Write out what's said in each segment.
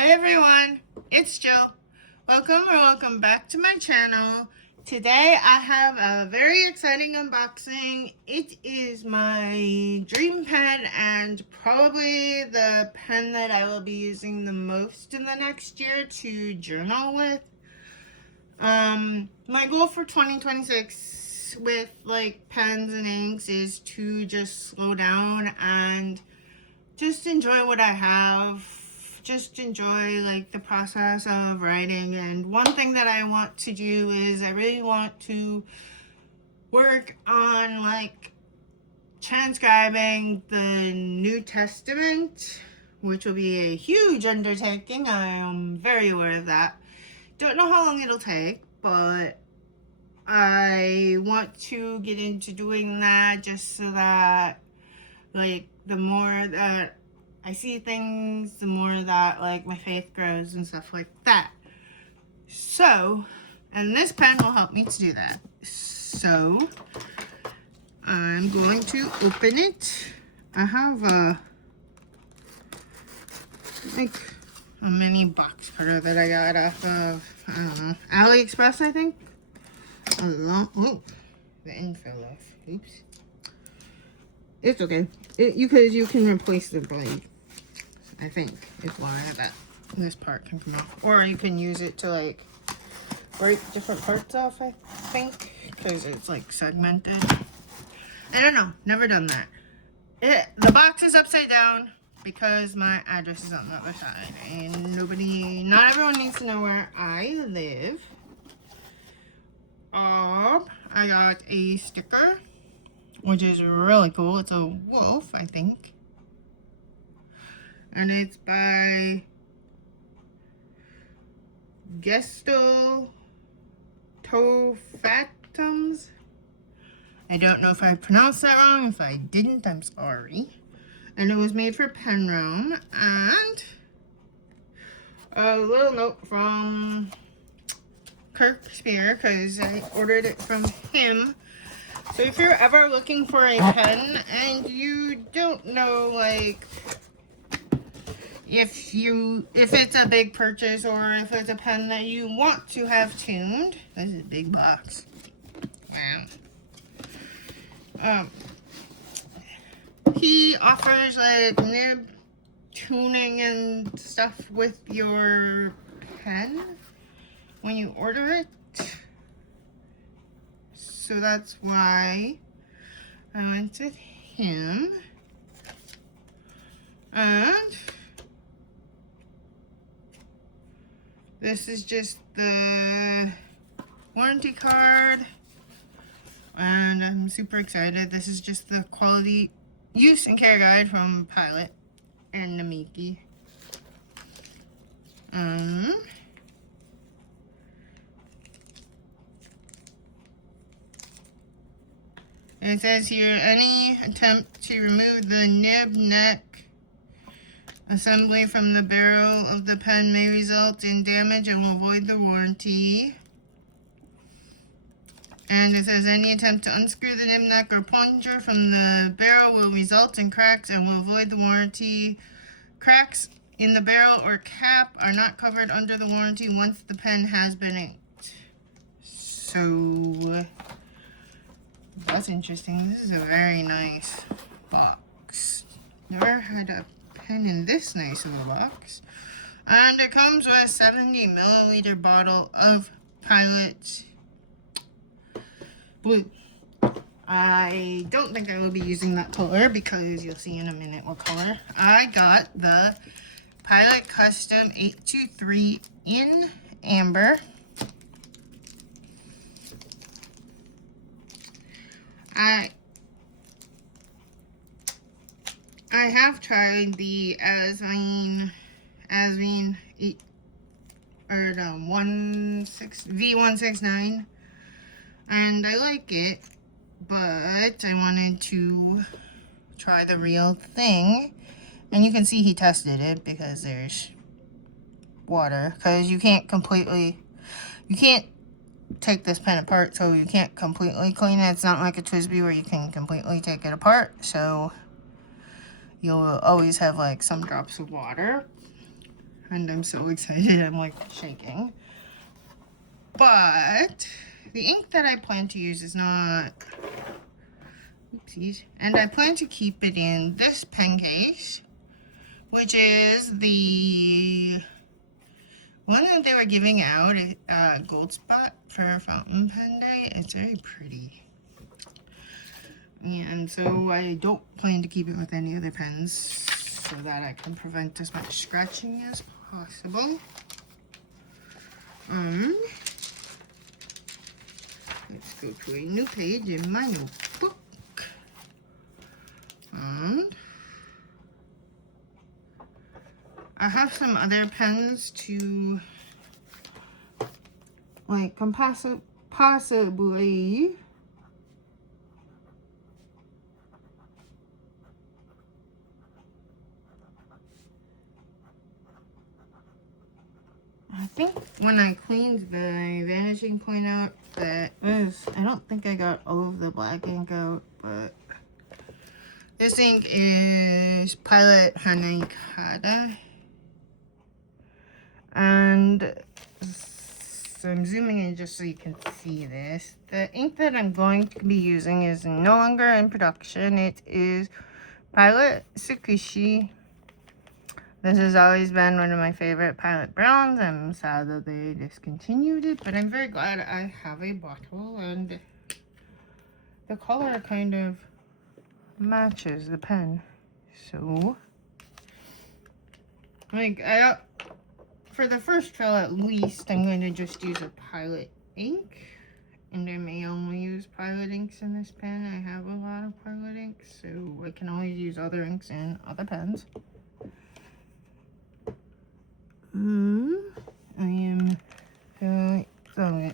Hi everyone, it's Jill. Welcome back to my channel. Today I have a very exciting unboxing. It is my dream pen and probably the pen that I will be using the most in the next year to journal with. My goal for 2026 with like pens and inks is to just slow down and just enjoy what I have. Just enjoy like the process of writing. And one thing that I want to do is I really want to work on like transcribing the New Testament, which will be a huge undertaking. I am very aware of that. Don't know how long it'll take, but I want to get into doing that just so that like the more that I see things, the more that like my faith grows and stuff like that. So, and this pen will help me to do that. So, I'm going to open it. I have like a mini box cutter that I got off of, I don't know, AliExpress, I think. Oh, the end fell off. Oops. It's okay. You can replace the blade. I think is why that this part can come off, or you can use it to like break different parts off. I think because it's like segmented. I don't know. Never done that. The box is upside down because my address is on the other side, and not everyone needs to know where I live. I got a sticker, which is really cool. It's a wolf, I think. And it's by Gesto Tofatums. I don't know if I pronounced that wrong. If I didn't, I'm sorry. And it was made for Penrealm. And a little note from Kirk Spear, because I ordered it from him. So if you're ever looking for a pen and you don't know, like, if it's a big purchase or if it's a pen that you want to have tuned, this is a big box. Wow. He offers like nib tuning and stuff with your pen when you order it. So that's why I went with him. And this is just the warranty card, and I'm super excited. This is just the quality use and care guide from Pilot and Namiki. It says here, any attempt to remove the nib neck assembly from the barrel of the pen may result in damage and will void the warranty. And it says any attempt to unscrew the nib neck or plunger from the barrel will result in cracks and will void the warranty. Cracks in the barrel or cap are not covered under the warranty once the pen has been inked. So that's interesting. This is a very nice box. Never had a pen in this nice of a box. And it comes with a 70 milliliter bottle of Pilot Blue. I don't think I will be using that color because you'll see in a minute what color. I got the Pilot Custom 823 in amber. I have tried the V169, and I like it, but I wanted to try the real thing. And you can see he tested it because there's water, because you can't take this pen apart, so you can't completely clean it. It's not like a TWSBI where you can completely take it apart, so you'll always have like some drops of water. and I'm so excited, I'm like shaking. But the ink that I plan to use is not, oopsies, and I plan to keep it in this pen case, which is the one that they were giving out at Gold Spot for Fountain Pen Day. It's very pretty. And so I don't plan to keep it with any other pens so that I can prevent as much scratching as possible. Let's go to a new page in my notebook. And I have some other pens to, like, possibly I think when I cleaned the vanishing point out, I don't think I got all of the black ink out, but this ink is Pilot Hanekada. And so I'm zooming in just so you can see this. The ink that I'm going to be using is no longer in production. It is Pilot Tsukushi. This has always been one of my favorite Pilot browns. I'm sad that they discontinued it, but I'm very glad I have a bottle, and the color kind of matches the pen. So, like, for the first fill at least, I'm going to just use a Pilot ink. And I may only use Pilot inks in this pen. I have a lot of Pilot inks, so I can always use other inks in other pens. I am sorry,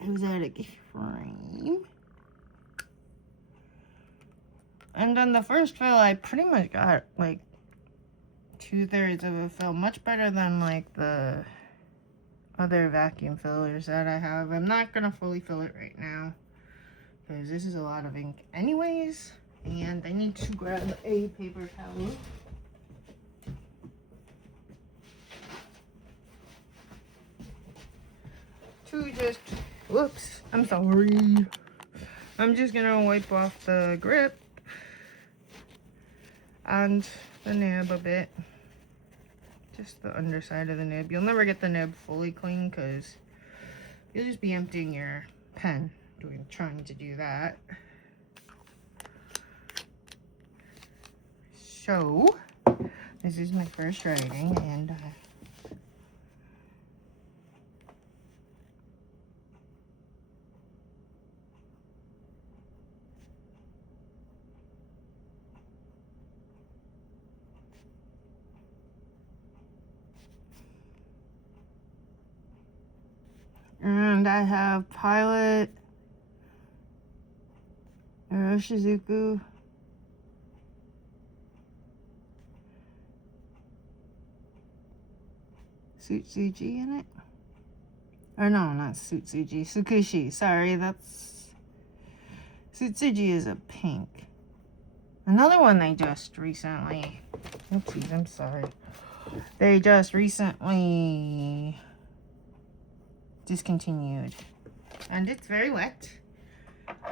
it was out of frame. And on the first fill, I pretty much got like 2/3 of a fill, much better than like the other vacuum fillers that I have. I'm not gonna fully fill it right now because this is a lot of ink anyways, and I need to grab a paper towel. Whoops, I'm sorry. I'm just gonna wipe off the grip and the nib a bit. Just the underside of the nib. You'll never get the nib fully clean because you'll just be emptying your pen trying to do that. So, this is my first writing, and I have Pilot Iroshizuku Tsutsuji in it. Or no, not Tsutsuji. Tsukushi. Sorry, that's... Tsutsuji is a pink. Another one they just recently... Oopsies, I'm sorry. They just recently discontinued. And it's very wet.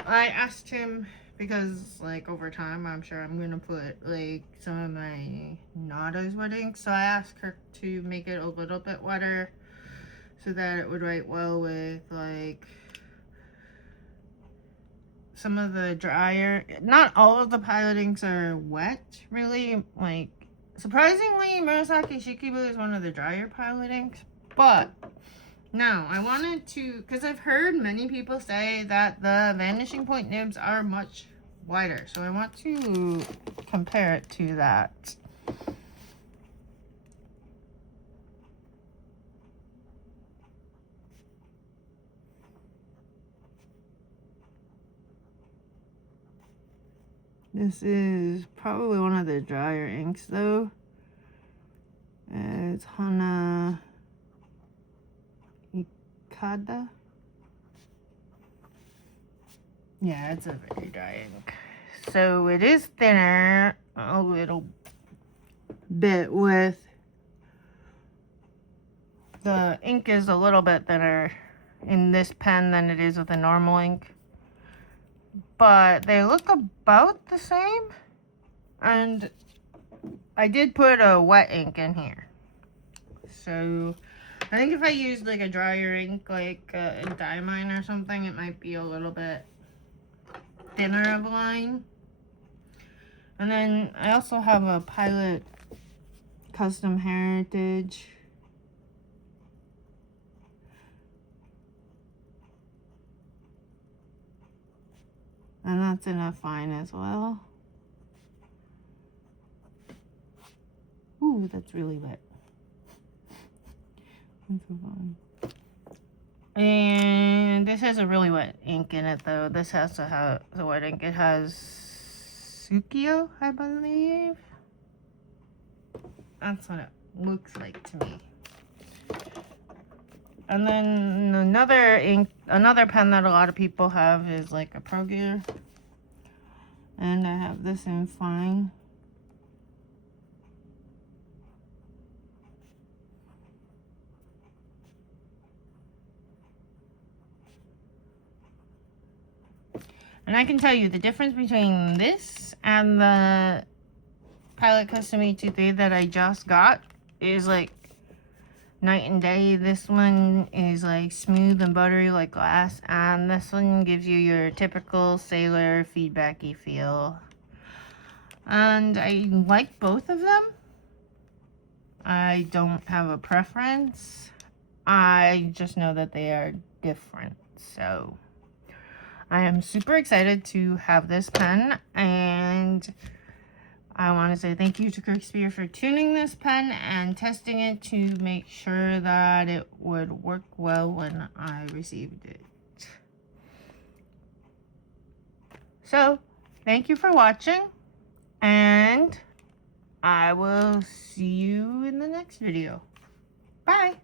I asked him because, like, over time, I'm sure I'm gonna put, like, some of my not as wet ink. So I asked her to make it a little bit wetter so that it would write well with, like, some of the drier. Not all of the Pilot inks are wet, really. Like, surprisingly, Murasaki Shikibu is one of the drier Pilot inks. But now, I wanted to, because I've heard many people say that the vanishing point nibs are much wider. So I want to compare it to that. This is probably one of the drier inks though. It's Hana Ikada. Yeah, it's a very dry ink. So it is thinner a little bit with The ink is a little bit thinner in this pen than it is with a normal ink. But they look about the same. And I did put a wet ink in here. So I think if I used like a drier ink, like a Diamine or something, it might be a little bit thinner of a line. And then I also have a Pilot Custom Heritage. And that's in a fine as well. Ooh, that's really wet. And this has a really wet ink in it though. This has to have the wet ink. It has Sukio, I believe. That's what it looks like to me. And then another ink, another pen that a lot of people have is like a Pro Gear. And I have this in fine. And I can tell you the difference between this and the Pilot Custom 823 that I just got is like night and day. This one is like smooth and buttery like glass, and this one gives you your typical sailor feedbacky feel. And I like both of them. I don't have a preference. I just know that they are different. So I am super excited to have this pen, and I want to say thank you to Crixpeer for tuning this pen and testing it to make sure that it would work well when I received it. So, thank you for watching, and I will see you in the next video. Bye!